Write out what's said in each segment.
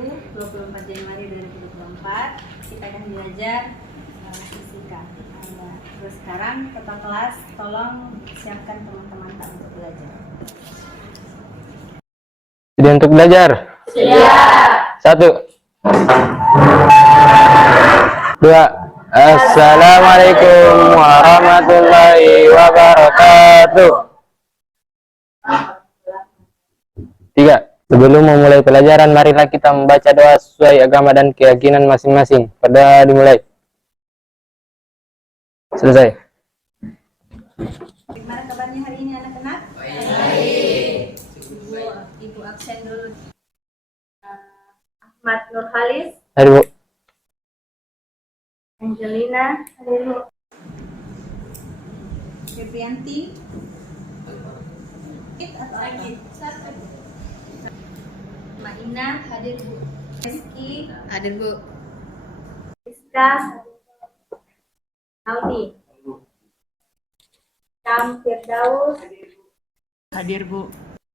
Rabu 24 Januari 2024 kita akan belajar fisika. Terus sekarang ketua kelas tolong siapkan teman-teman untuk belajar. Sudah untuk belajar? Siap. 1 2 Assalamualaikum warahmatullahi wabarakatuh. 3 Sebelum memulai pelajaran, marilah kita membaca doa sesuai agama dan keyakinan masing-masing. Pada dimulai. Selesai. Bagaimana kabarnya hari ini anak-anak? Baik. Ibu absen dulu. Ahmad Nurhalis. Hari Bu. Angelina. Hadir Bu. Febrianti. Atau Agit? Maina. Hadir Bu. Rizky. Hadir Bu. Rizka. Aldi. Kam Firdaus. Hadir Bu.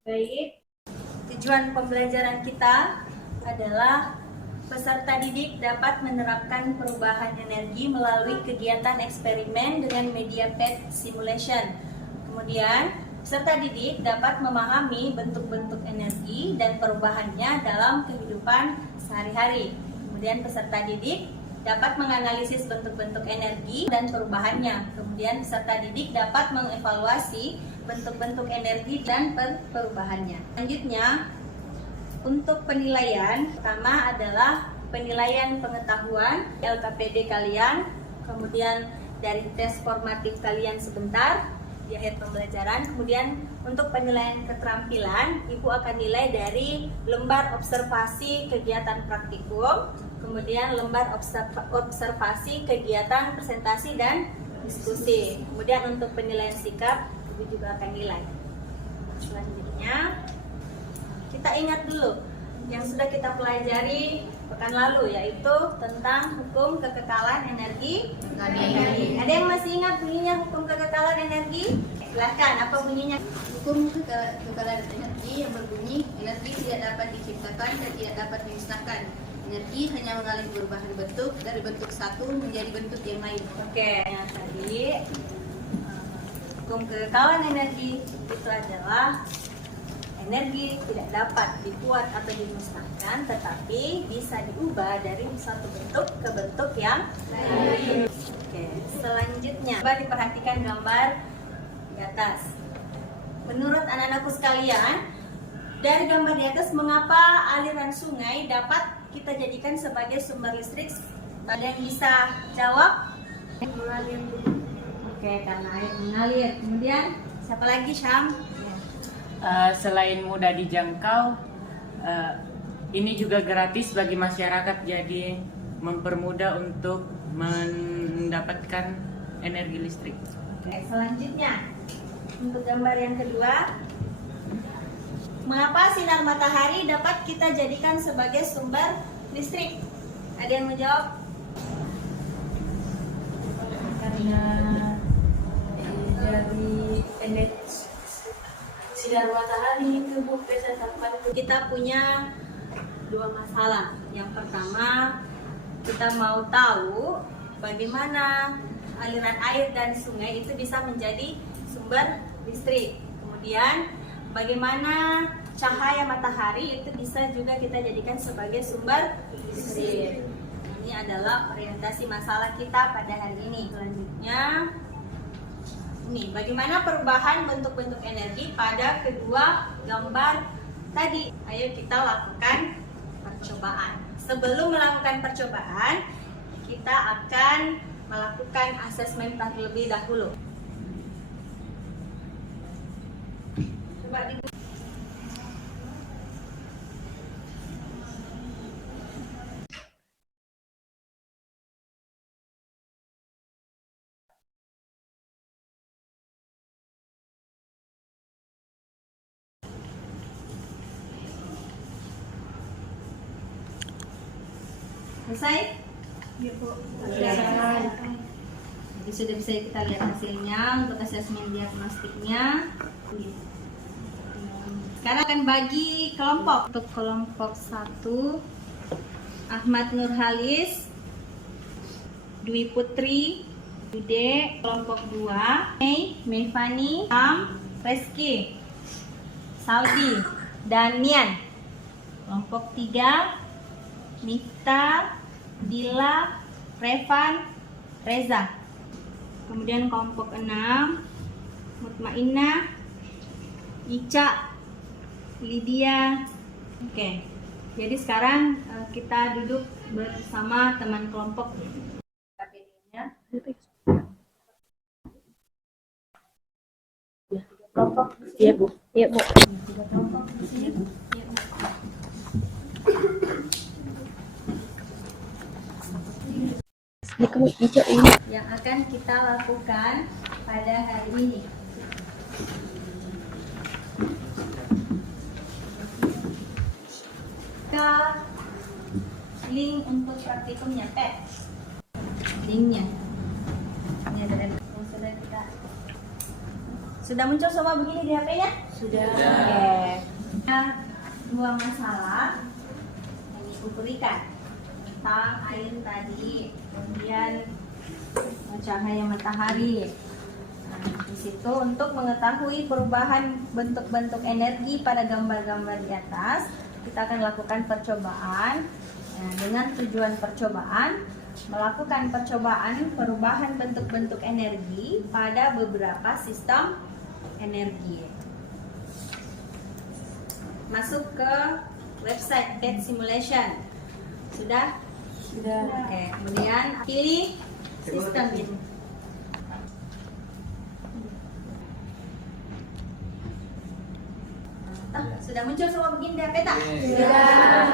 Baik. Tujuan pembelajaran kita adalah peserta didik dapat menerapkan perubahan energi melalui kegiatan eksperimen dengan media PET simulation. Kemudian, peserta didik dapat memahami bentuk-bentuk energi dan perubahannya dalam kehidupan sehari-hari. Kemudian, peserta didik dapat menganalisis bentuk-bentuk energi dan perubahannya. Kemudian, peserta didik dapat mengevaluasi bentuk-bentuk energi dan perubahannya. Selanjutnya, untuk penilaian, pertama adalah penilaian pengetahuan LKPD kalian, kemudian dari tes formatif kalian sebentar di akhir pembelajaran. Kemudian untuk penilaian keterampilan, Ibu akan nilai dari lembar observasi kegiatan praktikum, kemudian lembar observasi kegiatan presentasi dan diskusi. Kemudian untuk penilaian sikap, Ibu juga akan nilai. Selanjutnya, kita ingat dulu yang sudah kita pelajari pekan lalu, yaitu tentang hukum kekekalan energi. Ada yang masih ingat bunyinya hukum kekekalan energi? Silahkan, apa bunyinya? Hukum kekekalan energi yang berbunyi, energi tidak dapat diciptakan dan tidak dapat dimusnahkan. Energi hanya mengalami perubahan bentuk dari bentuk satu menjadi bentuk yang lain. Oke, yang tadi hukum kekekalan energi itu adalah energi tidak dapat dibuat atau dimusnahkan, tetapi bisa diubah dari satu bentuk ke bentuk yang lain. Oke, selanjutnya, coba diperhatikan gambar di atas. Menurut anak-anakku sekalian, dari gambar di atas, mengapa aliran sungai dapat kita jadikan sebagai sumber listrik? Ada yang bisa jawab? Mengalir. Oke, karena air mengalir. Kemudian, siapa lagi, Syam? Selain mudah dijangkau, ini juga gratis bagi masyarakat, jadi mempermudah untuk mendapatkan energi listrik. Oke, selanjutnya untuk gambar yang kedua, mengapa sinar matahari dapat kita jadikan sebagai sumber listrik? Ada yang mau jawab? Karena dari energi sinar matahari itu Kita punya dua masalah. Yang pertama, kita mau tahu bagaimana aliran air dan sungai itu bisa menjadi sumber listrik. Kemudian, bagaimana cahaya matahari itu bisa juga kita jadikan sebagai sumber listrik. Ini adalah orientasi masalah kita pada hari ini. Selanjutnya, ini bagaimana perubahan bentuk-bentuk energi pada kedua gambar tadi. Ayo kita lakukan percobaan. Sebelum melakukan percobaan, kita akan melakukan asesmen terlebih dahulu. Coba di selesai? Ya, Bu. Jadi sudah bisa kita lihat hasilnya untuk asesmen diagnostiknya. Sekarang akan bagi kelompok. Untuk kelompok 1 Ahmad Nurhalis, Dwi Putri, Yude, kelompok 2, Mevani, Am, Reski, Saudi, dan Nian. Kelompok 3, Mifta, Dila, Revan, Reza. Kemudian kelompok 6, Mutmainnah, Ica, Lydia. Oke. Jadi sekarang kita duduk bersama teman kelompok. Kelompok. Iya, Bu. Iya, Bu. Kelompok. Iya, Bu. Yang akan kita lakukan pada hari ini. Kita link untuk praktikumnya, linknya. Ini ada yang sudah kita. Sudah muncul semua begini di HP-nya? Sudah. Oke. Ada 2 masalah yang Ibu berikan tentang air tadi, kemudian cahaya matahari. Nah, di situ untuk mengetahui perubahan bentuk-bentuk energi pada gambar-gambar di atas, kita akan lakukan percobaan. Nah, dengan tujuan percobaan, melakukan percobaan perubahan bentuk-bentuk energi pada beberapa sistem energi. Masuk ke website PET Simulation. Sudah? Sudah. Oke, kemudian pilih sistem ini. Sudah muncul semua begini deh peta? Sudah.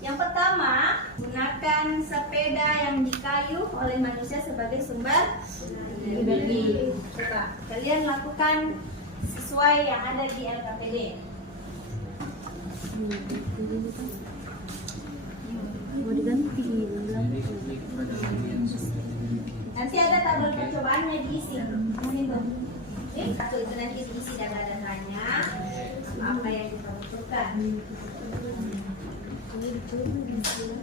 Yang pertama, gunakan sepeda yang dikayuh oleh manusia sebagai sumber energi. Coba kalian lakukan sesuai yang ada di LKPD. Nanti ada tabel percobaannya diisi. Satu itu nanti diisi data-datanya, apa yang kita butuhkan. Sudah dicek di sini?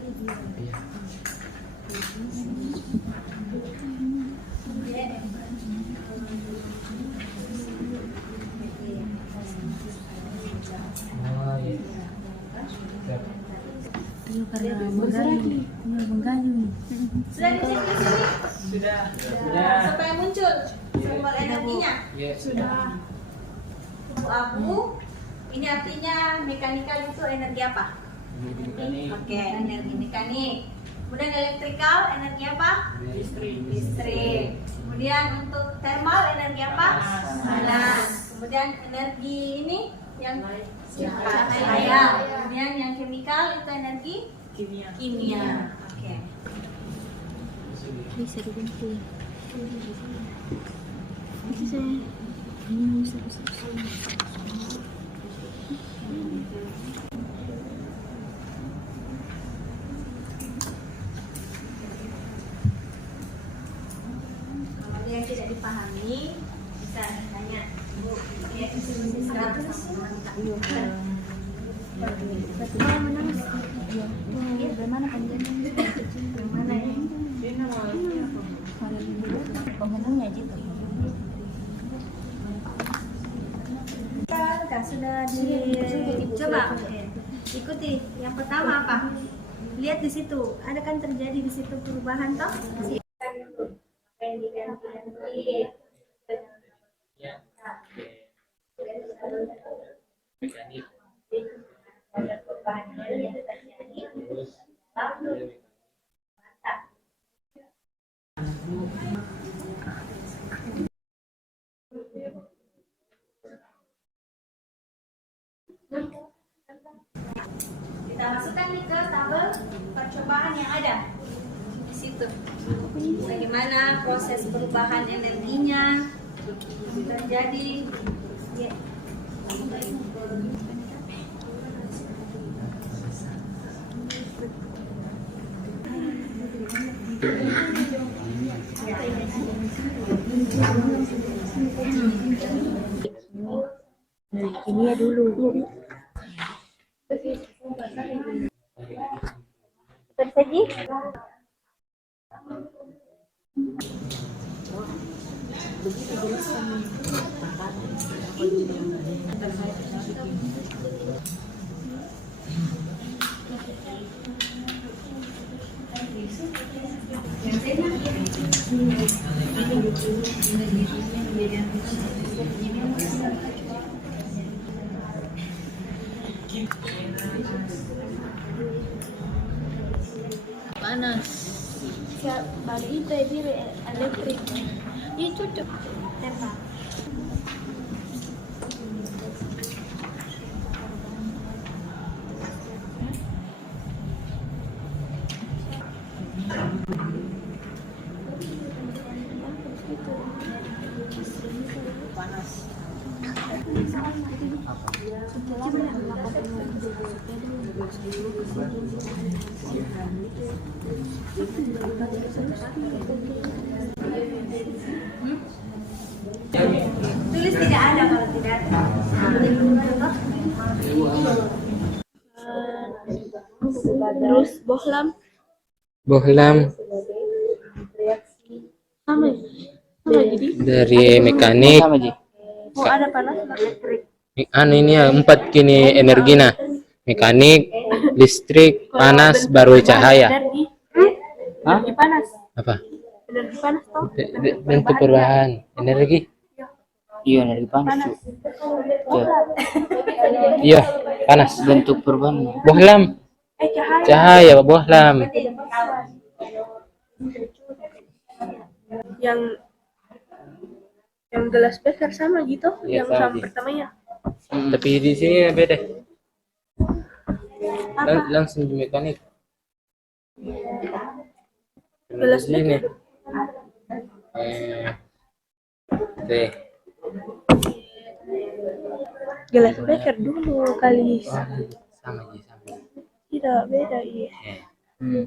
Sudah. Supaya muncul simbol energinya? Sudah. Abu, ini artinya mekanikal itu energi apa? Oke, energi mekanik. Kemudian elektrikal energi apa? Listrik. Kemudian untuk thermal energi apa? Panas. Kemudian energi ini yang cahaya. Kemudian yang chemical itu energi kimia. Oke. Bisa diganti. Bisa. Ini bisa. Kalau yang tidak dipahami bisa tanya Bu. Ya, bagaimana panjangnya? Bagaimana ya? Pengenangnya gitu. Sudah dicoba. Ikuti. Yang pertama apa? Lihat di situ. Ada kan terjadi di situ perubahan toh? Kita masukkan nih ke tabel percobaan yang ada di situ. Bagaimana proses perubahan energinya terjadi? Ya. Ini ya dulu. Ji. Panas. Siap balik itu elektrik. Ini cocok. Tembak. Tulis tidak ada kalau tidak ada. Terus bohlam Bohlam sama jadi dari mekanik. mau ada panas elektrik. Anu ini ya 4 kini energina. Mekanik, listrik, panas, baru cahaya. Energi. Energi panas. Apa? Energi panas toh. Bentuk perubahan energi. Iya, energi panas. Panas. Iya, panas. Bentuk perubahan. Bohlam, Cahaya. cahaya, bohlam. Yang gelas beker sama gitu, Iya, yang sama, sama Ji. pertamanya. Tapi di sini beda. Apa? Langsung di mekanik. Gelas Di sini. Oke. Gelas beker dulu kali. Sama Ji, sama. Tidak beda iya.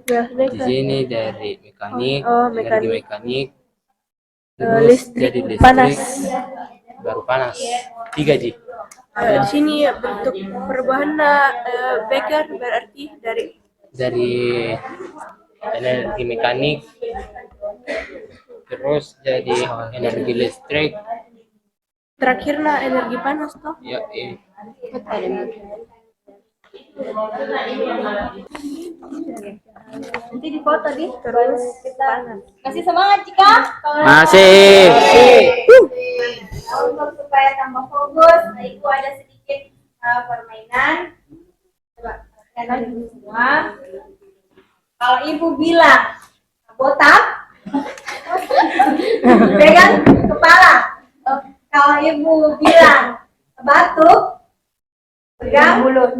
Gelas Di beker. sini dari mekanik, Oh, energi mekanik. mekanik, Listrik, jadi listrik, panas. baru panas. 3 Ji. Di sini bentuk perubahan beker berarti Dari energi mekanik, terus jadi energi listrik. terakhirnya energi panas toh. Ya, Nanti di foto di Terus kita panas. kasih semangat Cika. masih. Untuk supaya tambah fokus, nah itu ada sedikit permainan. Coba perhatikan dulu semua. Kalau ibu bilang botak, pegang kepala. Kalau ibu bilang batuk, pegang mulut.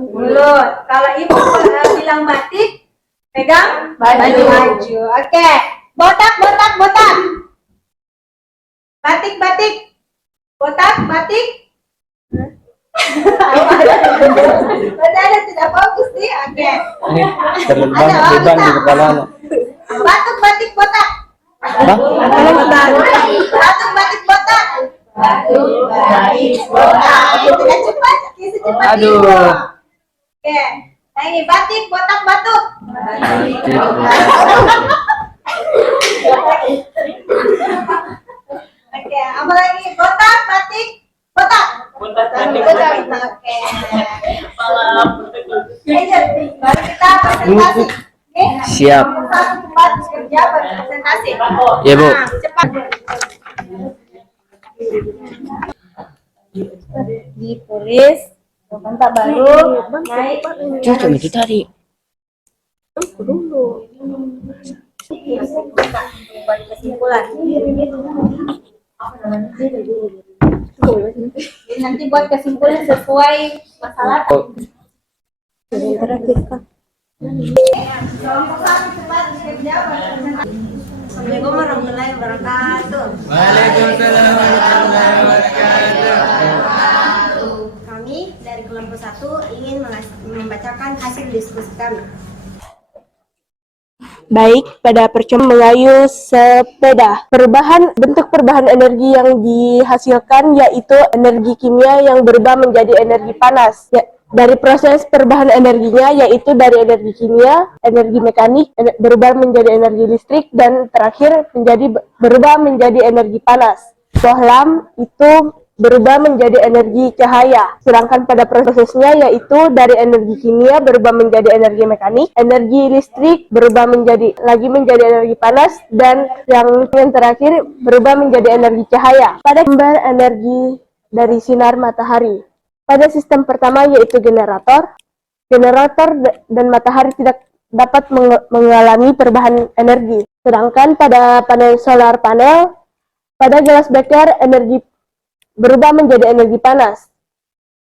Kalau ibu bilang batik, pegang baju. Oke, botak. Batik. Botak. Berarti ada tidak fokus nih. Oke. Ini terlalu banyak beban di kepala. Batuk, batik, botak. Apa? Batuk, batik, botak. Tidak cepat, secepat Aduh. itu. Oke. Nah ini batik, botak, batuk. Oke, apa lagi? Botak, batik, botak. Oke. Baru kita presentasi. Oke. Siap. Satu tempat kerja baru presentasi. Ya, Bu. Nah, cepat. Ditulis, bentar baru naik. Cocok itu tadi. Dulu. Buat kesimpulan. Jadi nanti buat kesimpulan sesuai masalah. Assalamualaikum warahmatullahi wabarakatuh. Waalaikumsalam warahmatullahi wabarakatuh. Kami dari kelompok 1 ingin membacakan hasil diskusi kami. Baik, pada percuma mengayuh sepeda. Bentuk perubahan energi yang dihasilkan yaitu energi kimia yang berubah menjadi energi panas. dari proses perubahan energinya, yaitu dari energi kimia, energi mekanik, berubah menjadi energi listrik, dan terakhir berubah menjadi energi panas. Bohlam itu berubah menjadi energi cahaya, sedangkan pada prosesnya yaitu dari energi kimia berubah menjadi energi mekanik, energi listrik berubah menjadi energi panas, dan yang terakhir berubah menjadi energi cahaya pada sumber energi dari sinar matahari. Pada sistem pertama yaitu generator dan matahari tidak dapat mengalami perubahan energi, sedangkan pada panel solar panel, pada gelas beker energi berubah menjadi energi panas.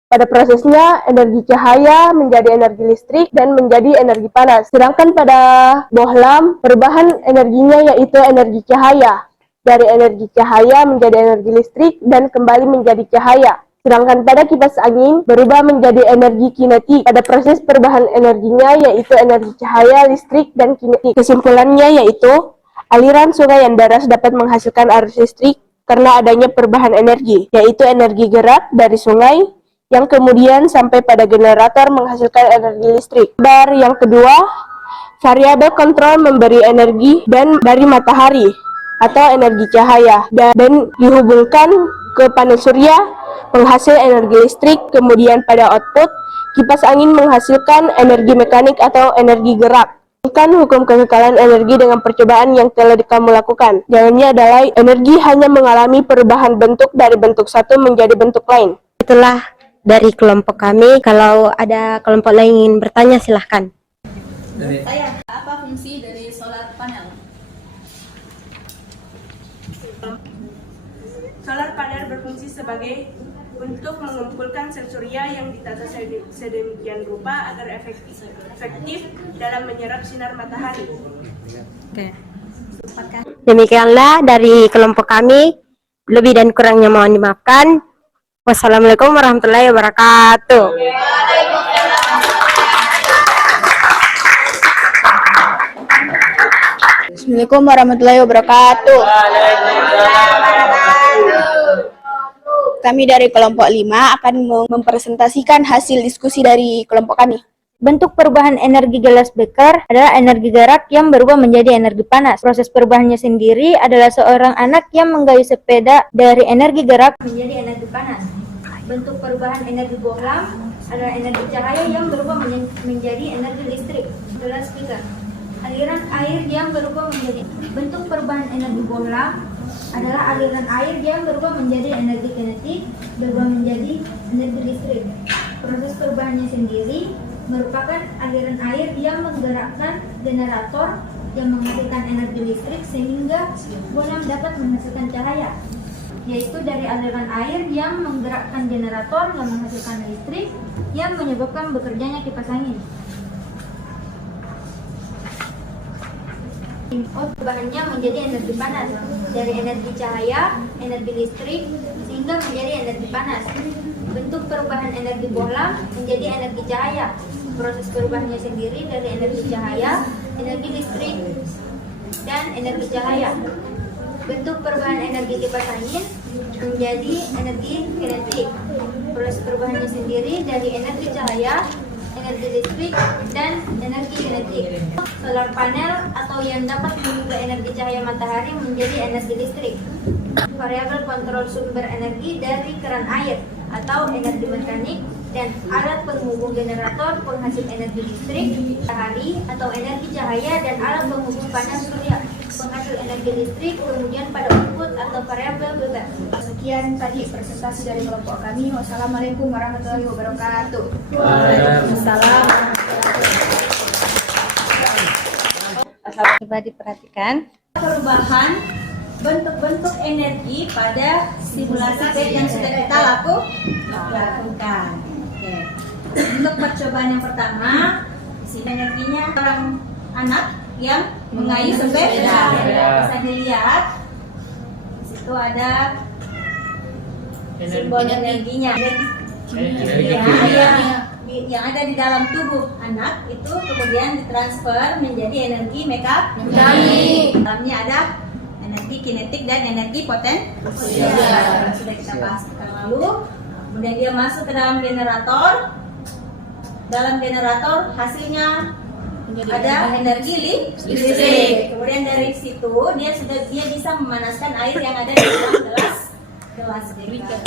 Pada prosesnya, energi cahaya menjadi energi listrik dan menjadi energi panas. Sedangkan pada bohlam, perubahan energinya yaitu energi cahaya. Dari energi cahaya menjadi energi listrik dan kembali menjadi cahaya. Sedangkan pada kipas angin, berubah menjadi energi kinetik. Pada proses perubahan energinya yaitu energi cahaya, listrik, dan kinetik. Kesimpulannya yaitu, aliran sungai yang deras dapat menghasilkan arus listrik karena adanya perubahan energi, yaitu energi gerak dari sungai yang kemudian sampai pada generator menghasilkan energi listrik. Yang kedua, variabel kontrol memberi energi dari matahari atau energi cahaya dan dihubungkan ke panel surya penghasil energi listrik. Kemudian pada output, kipas angin menghasilkan energi mekanik atau energi gerak. Hukum kekekalan energi dengan percobaan yang telah kamu lakukan. Jawabannya adalah energi hanya mengalami perubahan bentuk dari bentuk satu menjadi bentuk lain. Itulah dari kelompok kami. Kalau ada kelompok lain ingin bertanya, silahkan. Saya, apa fungsi dari solar panel? Solar panel berfungsi sebagai untuk mengumpulkan sel surya yang ditata sedemikian rupa agar efektif dalam menyerap sinar matahari. Demikianlah dari kelompok kami. Lebih dan kurangnya mohon dimaafkan. Wassalamualaikum warahmatullahi wabarakatuh. Assalamualaikum warahmatullahi wabarakatuh. Kami dari kelompok 5 akan mempresentasikan hasil diskusi dari kelompok kami. Bentuk perubahan energi gelas beker adalah energi gerak yang berubah menjadi energi panas. Proses perubahannya sendiri adalah seorang anak yang menggayuh sepeda dari energi gerak menjadi energi panas. Bentuk perubahan energi bohlam adalah energi cahaya yang berubah menjadi energi listrik. Gelas beker. Aliran air yang berubah menjadi bentuk perubahan energi bohlam adalah aliran air yang berubah menjadi energi kinetik, berubah menjadi energi listrik. Proses perubahannya sendiri merupakan aliran air yang menggerakkan generator yang menghasilkan energi listrik sehingga bohlam dapat menghasilkan cahaya, yaitu dari aliran air yang menggerakkan generator yang menghasilkan listrik yang menyebabkan bekerjanya kipas angin. Perubahannya menjadi energi panas dari energi cahaya, energi listrik sehingga menjadi energi panas. Bentuk perubahan energi bohlam menjadi energi cahaya. Proses perubahannya sendiri dari energi cahaya, energi listrik, dan energi cahaya. Bentuk perubahan energi kipas angin menjadi energi kinetik. Proses perubahannya sendiri dari energi cahaya, energi listrik, dan energi kinetik. Solar panel atau yang dapat mengubah energi cahaya matahari menjadi energi listrik. Variabel kontrol sumber energi dari keran air atau energi mekanik dan alat penghubung generator penghasil energi listrik matahari atau energi cahaya dan alat penghubung panel surya penghasil energi listrik, kemudian pada output atau variabel bebas. Sekian tadi presentasi dari kelompok kami. Wassalamualaikum warahmatullahi wabarakatuh. Waalaikumsalam. Coba diperhatikan perubahan bentuk-bentuk energi pada simulasi PET yang sudah kita lakukan. Oke. Untuk percobaan yang pertama, sini energinya orang anak yang mengayuh sepeda. Bisa dilihat di situ ada simbol energinya. Yang ada di dalam tubuh anak itu kemudian ditransfer menjadi energi mekanik. Dalamnya ada energi kinetik dan energi potensial. Sudah kita bahas lalu. Kemudian dia masuk ke dalam generator. dalam generator hasilnya ada energi listrik. Kemudian dari situ dia bisa memanaskan air yang ada di dalam gelas beker.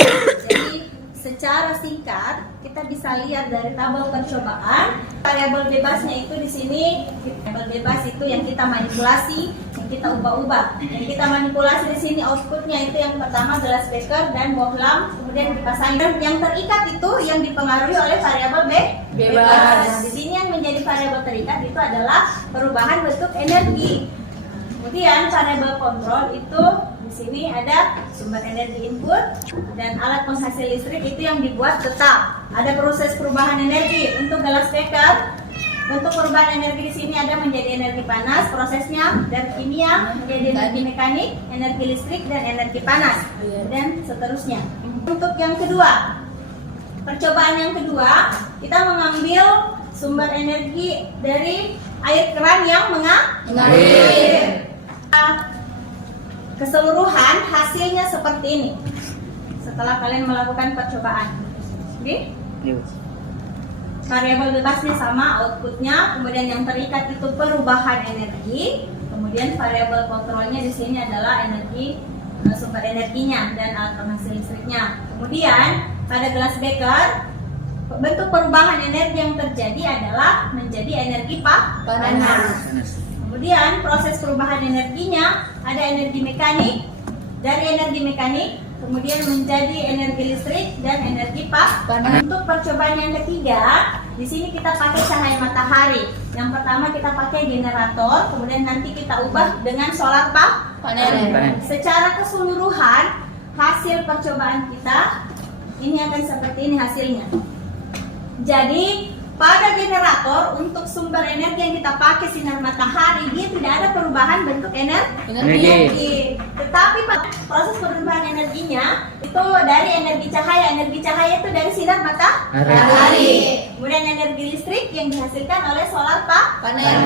Jadi secara singkat kita bisa lihat dari tabel percobaan variabel bebasnya itu di sini. Variabel bebas itu yang kita manipulasi, yang kita ubah-ubah. Yang kita manipulasi di sini outputnya itu yang pertama gelas beker dan bohlam, kemudian dipasangkan. Yang terikat itu yang dipengaruhi oleh variabel bebas. Nah, di sini yang menjadi variabel terikat itu adalah perubahan bentuk energi. Kemudian variabel kontrol itu di sini ada sumber energi input dan alat penghasil listrik itu yang dibuat tetap. Ada proses perubahan energi untuk gelas beker. Untuk perubahan energi di sini ada menjadi energi panas, prosesnya dari kimia menjadi energi mekanik, energi listrik dan energi panas dan seterusnya. Untuk yang kedua, percobaan yang kedua, kita mengambil sumber energi dari air keran yang mengalir. Keseluruhan hasilnya seperti ini setelah kalian melakukan percobaan. Oke? Variabel bebasnya sama outputnya, kemudian yang terikat itu perubahan energi, kemudian variabel kontrolnya di sini adalah energi sumber energinya dan alat penghasil listriknya. Kemudian pada gelas beker bentuk perubahan energi yang terjadi adalah menjadi energi panas. Kemudian proses perubahan energinya ada energi mekanik, dari energi mekanik kemudian menjadi energi listrik dan energi panas. Untuk percobaan yang ketiga, di sini kita pakai cahaya matahari. Yang pertama kita pakai generator, kemudian nanti kita ubah dengan solar panel. Secara keseluruhan hasil percobaan kita ini akan seperti ini hasilnya. Jadi pada generator untuk sumber energi yang kita pakai sinar matahari, dia tidak ada perubahan bentuk energi. Tetapi proses perubahan energinya itu dari energi cahaya. Energi cahaya itu dari sinar matahari. Kemudian energi listrik yang dihasilkan oleh solar panel.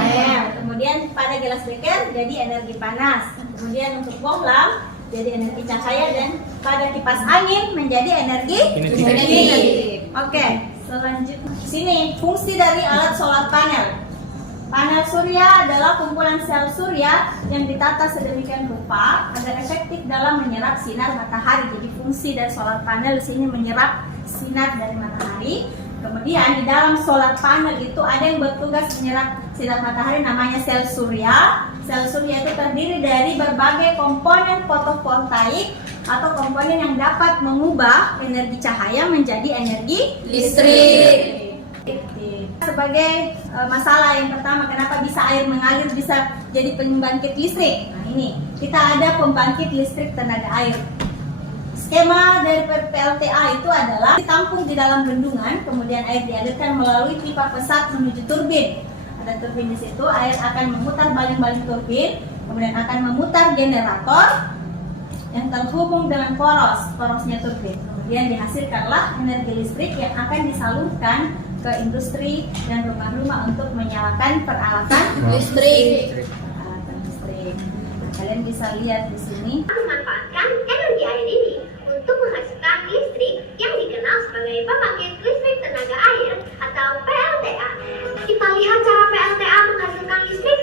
Kemudian pada gelas beker jadi energi panas. Kemudian untuk bohlam jadi energi cahaya dan pada kipas angin menjadi energi kinetik. Oke. Selanjutnya, sini fungsi dari alat solar panel. Panel surya adalah kumpulan sel surya yang ditata sedemikian rupa agar efektif dalam menyerap sinar matahari. Jadi fungsi dari solar panel di sini menyerap sinar dari matahari. Kemudian di dalam solar panel itu ada yang bertugas menyerap sinar matahari, namanya sel surya. Sel surya itu terdiri dari berbagai komponen fotovoltaik atau komponen yang dapat mengubah energi cahaya menjadi energi listrik. Sebagai masalah yang pertama, kenapa bisa air mengalir bisa jadi pembangkit listrik? Nah ini, kita ada pembangkit listrik tenaga air. Skema dari PLTA itu adalah ditampung di dalam bendungan, kemudian air dialirkan melalui pipa pesat menuju turbin. Ada turbin di situ, air akan memutar baling-baling turbin, kemudian akan memutar generator yang terhubung dengan porosnya turbin. Kemudian dihasilkanlah energi listrik yang akan disalurkan ke industri dan rumah-rumah untuk menyalakan peralatan listrik. Nah, kalian bisa lihat di sini. Memanfaatkan energi air ini untuk menghasilkan listrik yang dikenal sebagai pembangkit listrik tenaga air atau PLTA. Kita lihat cara PLTA menghasilkan listrik.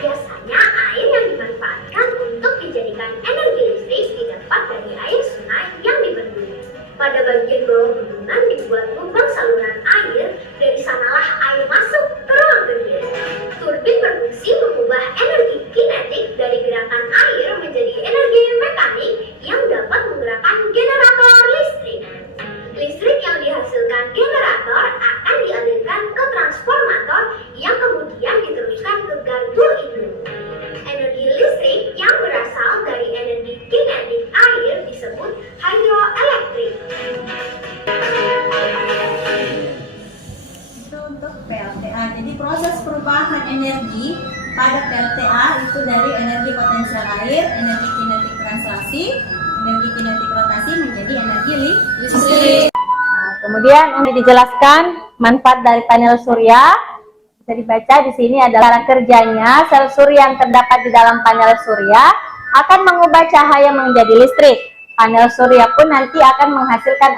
Biasanya air yang dimanfaatkan untuk dijadikan energi listrik didapat dari air sungai yang dibendung. Pada bagian bawah bendungan dibuat lubang saluran air, dari sanalah air masuk ke ruang turbin. Turbin berfungsi mengubah energi kinetik dari gerakan air menjadi energi mekanik yang dapat menggerakkan generator listrik. Listrik yang dihasilkan generator akan dialirkan ke transformator yang kemudian diteruskan ke gardu induk. Energi listrik yang berasal dari energi kinetik air disebut hidroelektrik. Itu untuk PLTA. Jadi proses perubahan energi pada PLTA itu dari energi potensial air, energi kinetik translasi, energi kinetik rotasi menjadi energi listrik. Nah, kemudian untuk dijelaskan manfaat dari panel surya, bisa dibaca di sini adalah cara kerjanya. Sel surya yang terdapat di dalam panel surya akan mengubah cahaya menjadi listrik. Panel surya pun nanti akan menghasilkan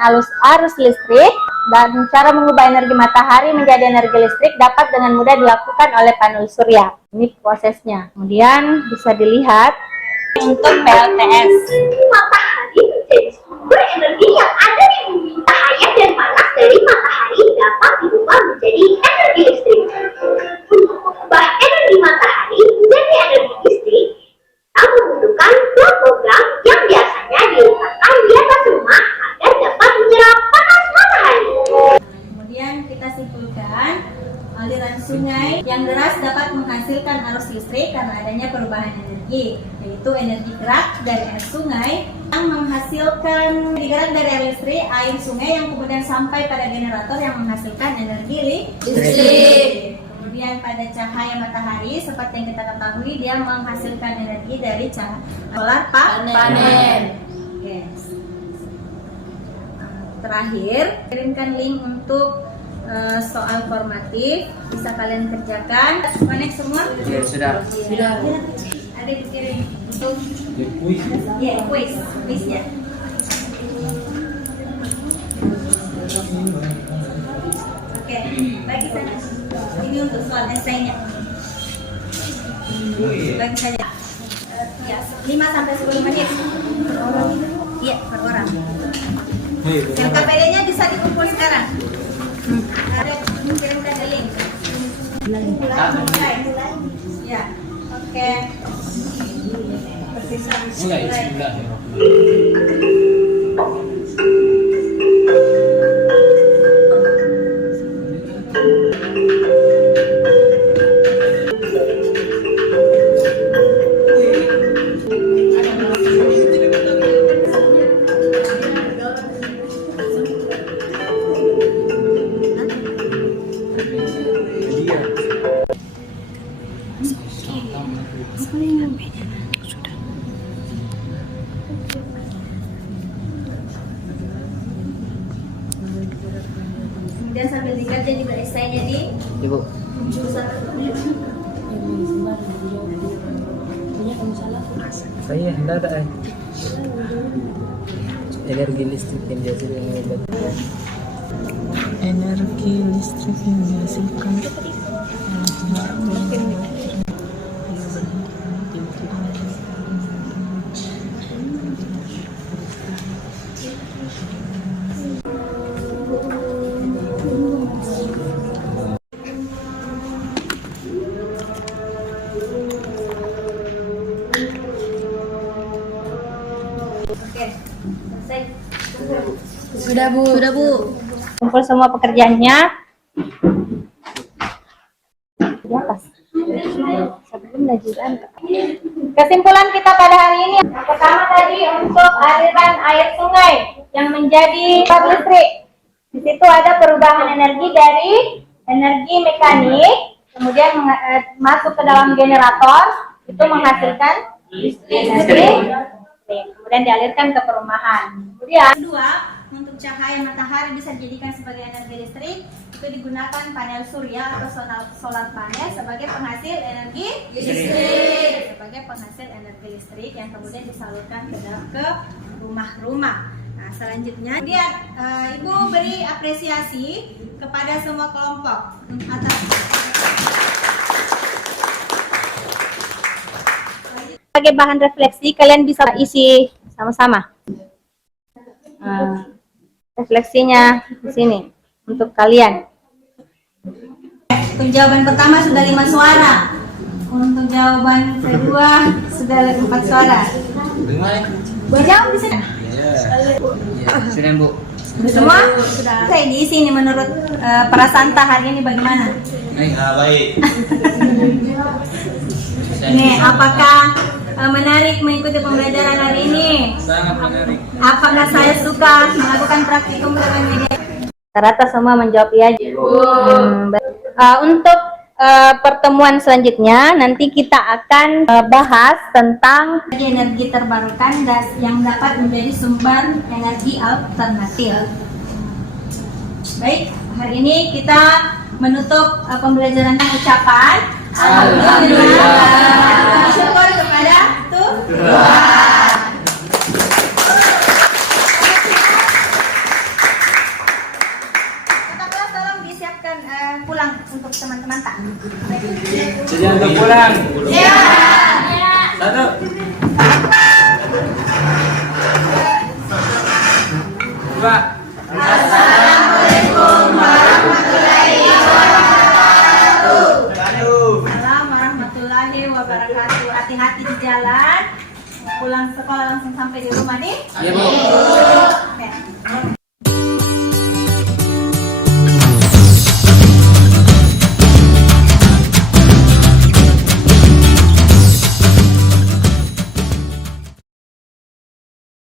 arus listrik dan cara mengubah energi matahari menjadi energi listrik dapat dengan mudah dilakukan oleh panel surya. Ini prosesnya. Kemudian bisa dilihat untuk PLTS. Matahari menjadi sumber energi yang ada di bumi. Cahaya dan panas dari matahari dapat diubah menjadi energi listrik. Untuk mengubah energi matahari menjadi energi listrik, kita membutuhkan dua program yang biasanya diletakkan di atas rumah agar dapat menyerap panas matahari. Kemudian kita simpulkan, aliran sungai yang deras dapat menghasilkan arus listrik karena adanya perubahan energi, yaitu energi gerak dari air sungai yang menghasilkan gerak dari air listrik, air sungai yang kemudian sampai pada generator yang menghasilkan energi listrik. Kemudian pada cahaya matahari, seperti yang kita ketahui, dia menghasilkan energi dari cahaya solar panel. Yes. Terakhir, kirimkan link untuk soal formatif, bisa kalian kerjakan. Connect semua? Sudah. Ada dikirim untuk quiz ya. Oke, bagi sana. Ini untuk soal esainya. Bagi saja. Ya, 5 sampai 10 menit. Iya, per orang. LKPD-nya bisa dikumpul sekarang. Ada kirimkan link. Mulai. Ya, oke. Mulai. Kemudian sambil dikerja juga esainya di Ibu. Saya hendak ada energi listrik yang dihasilkan oleh energi listrik yang dihasilkan Sudah Bu. Kumpul semua pekerjaannya di atas. Sebelum lanjutan. Kesimpulan kita pada hari ini, yang pertama tadi untuk aliran air sungai yang menjadi listrik. Di situ ada perubahan energi dari energi mekanik, kemudian masuk ke dalam generator, itu menghasilkan listrik. Kemudian dialirkan ke perumahan. Kemudian Kedua, untuk cahaya matahari bisa dijadikan sebagai energi listrik, itu digunakan panel surya atau solar panel sebagai penghasil energi listrik. Sebagai penghasil energi listrik yang kemudian disalurkan ke rumah-rumah. Nah, selanjutnya, kemudian Ibu beri apresiasi kepada semua kelompok atas sebagai bahan refleksi, kalian bisa isi sama-sama. Refleksinya di sini untuk kalian. Untuk jawaban pertama sudah 5 suara. Untuk jawaban kedua sudah 4 suara. Jawab di sini. Sudah, Bu. Semua sudah. Saya diisi ini menurut perasaan hari ini bagaimana? Baik. Nih, apakah menarik mengikuti pembelajaran hari ini? Sangat menarik. Apakah saya suka melakukan praktikum dengan media? Rata semua menjawab iya. Untuk pertemuan selanjutnya nanti kita akan bahas tentang Energi terbarukan yang dapat menjadi sumber energi alternatif. Baik, hari ini kita menutup pembelajaran dengan ucapan Alhamdulillah. Syukur kepada Tuhan. Siap. Satu. Dua. Assalamualaikum warahmatullahi wabarakatuh. Hati-hati di jalan. Pulang sekolah langsung sampai di rumah nih. Iya, Bu. Oke.